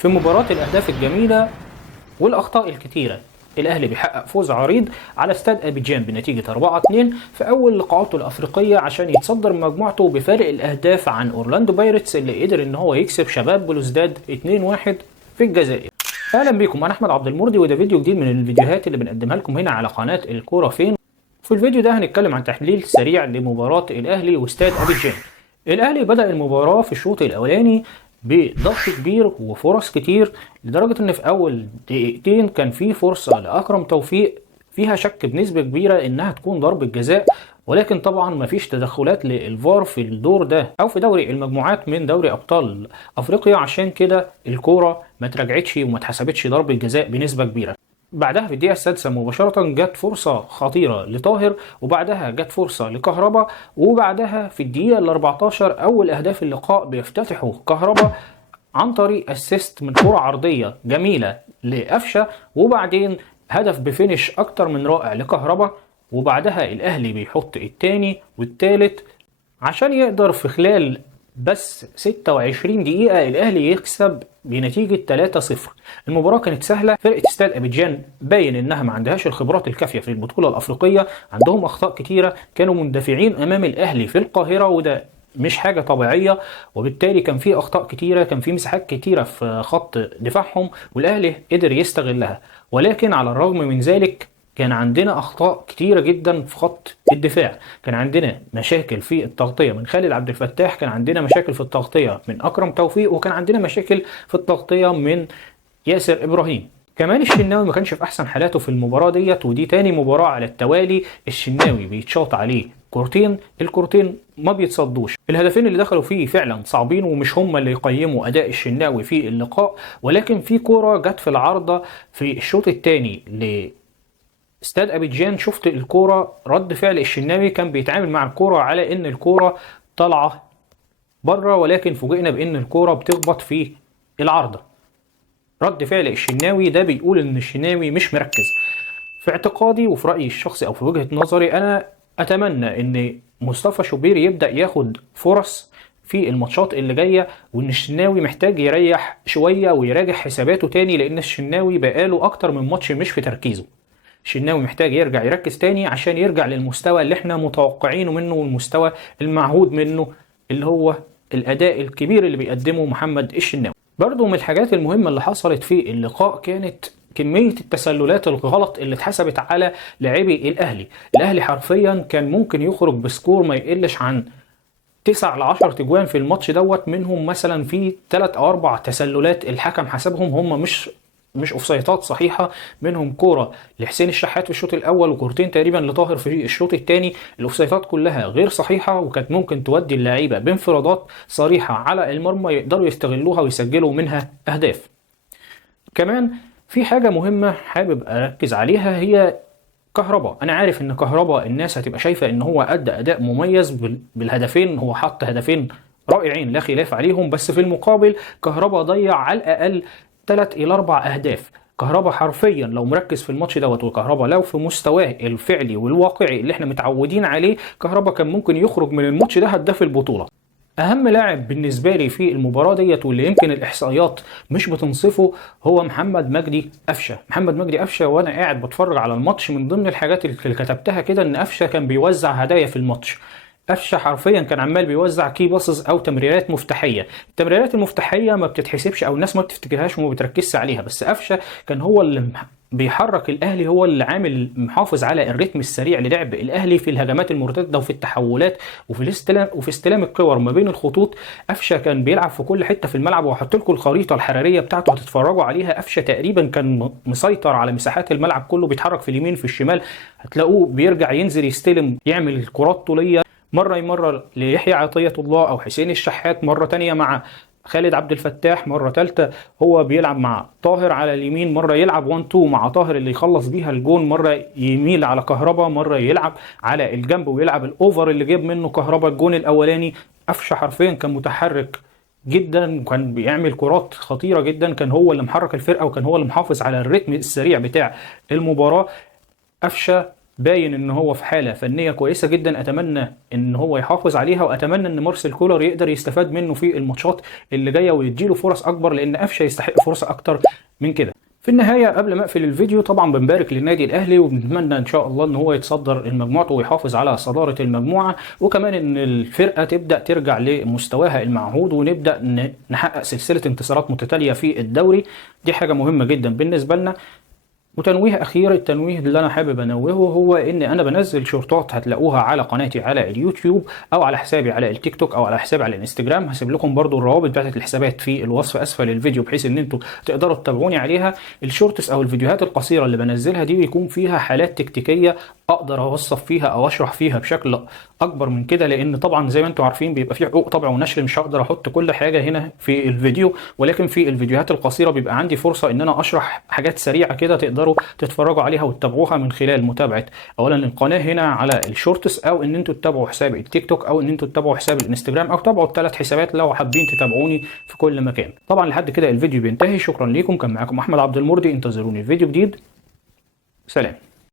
في مباراة الأهداف الجميلة والأخطاء الكتيرة، الأهلي بيحقق فوز عريض على استاد أبيجان بنتيجة 4-2 في أول لقاءاته الأفريقية عشان يتصدر مجموعته بفارق الأهداف عن أورلاندو بايرتس اللي قدر إن هو يكسب شباب بلوزداد 2-1 في الجزائر. أهلا بكم، أنا أحمد عبد المرضي وده فيديو جديد من الفيديوهات اللي بنقدمها لكم هنا على قناة الكورة فين. في الفيديو ده هنتكلم عن تحليل سريع لمباراة الأهلي واستاد أبيجان. الأهلي بدأ المباراة في الشوط الأولاني بضغط كبير وفرص كتير لدرجة ان في اول دقيقتين كان في فرصة لاكرم توفيق فيها شك بنسبة كبيرة انها تكون ضربة جزاء، ولكن طبعا مفيش تدخلات للفار في الدور ده او في دوري المجموعات من دوري ابطال افريقيا، عشان كده الكورة ما اتراجعتش وما اتحسبتش ضربة جزاء بنسبة كبيرة. بعدها في الدقيقة السادسة مباشرة جت فرصة خطيرة لطاهر، وبعدها جت فرصة لكهربا، وبعدها في الدقيقة ال 14 أول أهداف اللقاء بيفتتحوا كهربا عن طريق اسيست من كرة عرضية جميلة لقفشة، وبعدين هدف بفينش أكتر من رائع لكهربا، وبعدها الأهلي بيحط التاني والتالت عشان يقدر في خلال بس 26 دقيقة الأهلي يكسب بنتيجة 3-0. المباراة كانت سهلة، فرقة استاد أبيجان باين إنها ما عندهاش الخبرات الكافية في البطولة الأفريقية، عندهم أخطاء كتيرة، كانوا مندفعين أمام الأهلي في القاهرة وده مش حاجة طبيعية، وبالتالي كان في أخطاء كتيرة، كان في مساحات كتيرة في خط دفاعهم والأهلي قدر يستغلها. ولكن على الرغم من ذلك كان عندنا أخطاء كتيرة جدا في خط الدفاع، كان عندنا مشاكل في التغطية من خالد عبد الفتاح، كان عندنا مشاكل في التغطية من أكرم توفيق، وكان عندنا مشاكل في التغطية من ياسر إبراهيم. كمان الشناوي ما كانش في أحسن حالاته في المباراة ديت، ودي تاني مباراة على التوالي الشناوي بيتشاط عليه كورتين، الكورتين ما بيتصدوش. الهدفين اللي دخلوا فيه فعلا صعبين ومش هم اللي يقيموا أداء الشناوي في اللقاء، ولكن في كورة جت في العارضة في الشوط الثاني استاد ابيجان، شفت الكوره رد فعل الشناوي كان بيتعامل مع الكوره على ان الكوره طالعه بره، ولكن فوجئنا بان الكوره بتخبط في العارضه. رد فعل الشناوي ده بيقول ان الشناوي مش مركز. في اعتقادي وفي رايي الشخصي او في وجهه نظري انا اتمنى ان مصطفى شوبير يبدا ياخد فرص في الماتشات اللي جايه، وان الشناوي محتاج يريح شويه ويراجع حساباته تاني، لان الشناوي بقاله اكتر من ماتش مش في تركيزه. الشناوي محتاج يرجع يركز تاني عشان يرجع للمستوى اللي احنا متوقعينه منه والمستوى المعهود منه، اللي هو الأداء الكبير اللي بيقدمه محمد الشناوي. برضو من الحاجات المهمة اللي حصلت في اللقاء كانت كمية التسللات الغلط اللي اتحسبت على لاعبي الأهلي حرفيا كان ممكن يخرج بسكور ما يقلش عن 9 ل 10 تجوان في الماتش دوت، منهم مثلا في 3 أو 4 تسللات الحكم حسبهم هم مش اوفسايتات صحيحه، منهم كوره لحسين الشحات في الشوط الاول وكورتين تقريبا لطاهر في الشوط الثاني. الاوفسايتات كلها غير صحيحه وكانت ممكن تودي اللعيبه بانفرادات صريحه على المرمى يقدروا يستغلوها ويسجلوا منها اهداف. كمان في حاجه مهمه حابب اركز عليها، هي كهربا. انا عارف ان كهربا الناس هتبقى شايفه ان هو ادى اداء مميز بالهدفين، هو حط هدفين رائعين لا خلاف عليهم، بس في المقابل كهربا ضيع على الاقل 3 إلى 4 أهداف. كهربا حرفيا لو مركز في الماتش دوت، وكهربا لو في مستواه الفعلي والواقعي اللي احنا متعودين عليه، كهربا كان ممكن يخرج من الماتش ده هداف البطولة. أهم لاعب بالنسبة لي في المباراة ديت واللي يمكن الإحصائيات مش بتنصفه هو محمد مجدي قفشة. محمد مجدي قفشة وأنا قاعد بتفرج على الماتش من ضمن الحاجات اللي كتبتها كده إن قفشة كان بيوزع هدايا في الماتش. قفشه حرفيا كان عمال بيوزع كي باسز او تمريرات مفتاحيه. التمريرات المفتاحيه ما بتتحسبش او الناس ما بتفتكرهاش وما بتركزش عليها، بس قفشه كان هو اللي بيحرك الاهلي، هو اللي عامل محافظ على الريتم السريع للعب الاهلي في الهجمات المرتده وفي التحولات وفي استلام الكور ما بين الخطوط. قفشه كان بيلعب في كل حته في الملعب، وهحط لكم الخريطه الحراريه بتاعته هتتفرجوا عليها. قفشه تقريبا كان مسيطر على مساحات الملعب كله، بيتحرك في اليمين في الشمال، هتلاقوه بيرجع ينزل يستلم يعمل كرات طوليه، مرة يمرر ليحيى عطية الله أو حسين الشحات، مرة تانية مع خالد عبد الفتاح، مرة تالتة هو بيلعب مع طاهر على اليمين، مرة يلعب 1-2 مع طاهر اللي يخلص بيها الجون، مرة يميل على كهربا، مرة يلعب على الجنب ويلعب الأوفر اللي جاب منه كهربا الجون الأولاني. قفشه حرفيا كان متحرك جدا وكان بيعمل كرات خطيرة جدا، كان هو اللي محرك الفرقة وكان هو اللي محافظ على الريتم السريع بتاع المباراة. قفشه باين ان هو في حاله فنيه كويسه جدا، اتمنى ان هو يحافظ عليها، واتمنى ان مارسيل كولر يقدر يستفاد منه في الماتشات اللي جايه ويديله فرص اكبر، لان قفشه يستحق فرص اكتر من كده. في النهاية قبل ما اقفل الفيديو طبعا بنبارك للنادي الاهلي، وبنتمنى ان شاء الله ان هو يتصدر مجموعته ويحافظ على صدارة المجموعة، وكمان ان الفرقة تبدأ ترجع لمستواها المعهود، ونبدأ نحقق سلسلة انتصارات متتالية في الدوري. دي حاجة مهمة جدا بالنسبة لنا. وتنويه اخير، التنويه اللي انا حابب انوهه هو ان انا بنزل شورتات هتلاقوها على قناتي على اليوتيوب، او على حسابي على التيك توك، او على حسابي على الانستجرام. هسيب لكم برضو الروابط بتاعت الحسابات في الوصف اسفل الفيديو، بحيث ان انتوا تقدروا تتابعوني عليها. الشورتس او الفيديوهات القصيره اللي بنزلها دي بيكون فيها حالات تكتيكيه اقدر اوصف فيها او اشرح فيها بشكل اكبر من كده، لان طبعا زي ما انتم عارفين بيبقى في حقوق طبع ونشر، مش هقدر احط كل حاجه هنا في الفيديو. ولكن في الفيديوهات القصيره بيبقى عندي فرصه ان انا اشرح حاجات سريعه كده تقدروا تتفرجوا عليها وتتابعوها من خلال متابعه اولا القناه هنا على الشورتس، او ان انتوا تتابعوا حساب التيك توك، او ان انتوا تتابعوا حساب الانستجرام، او تتابعوا الثلاث حسابات لو حابين تتابعوني في كل مكان. طبعا لحد كده الفيديو بينتهي. شكرا ليكم، كان معاكم احمد عبد المرضي، انتظروني في فيديو جديد. سلام.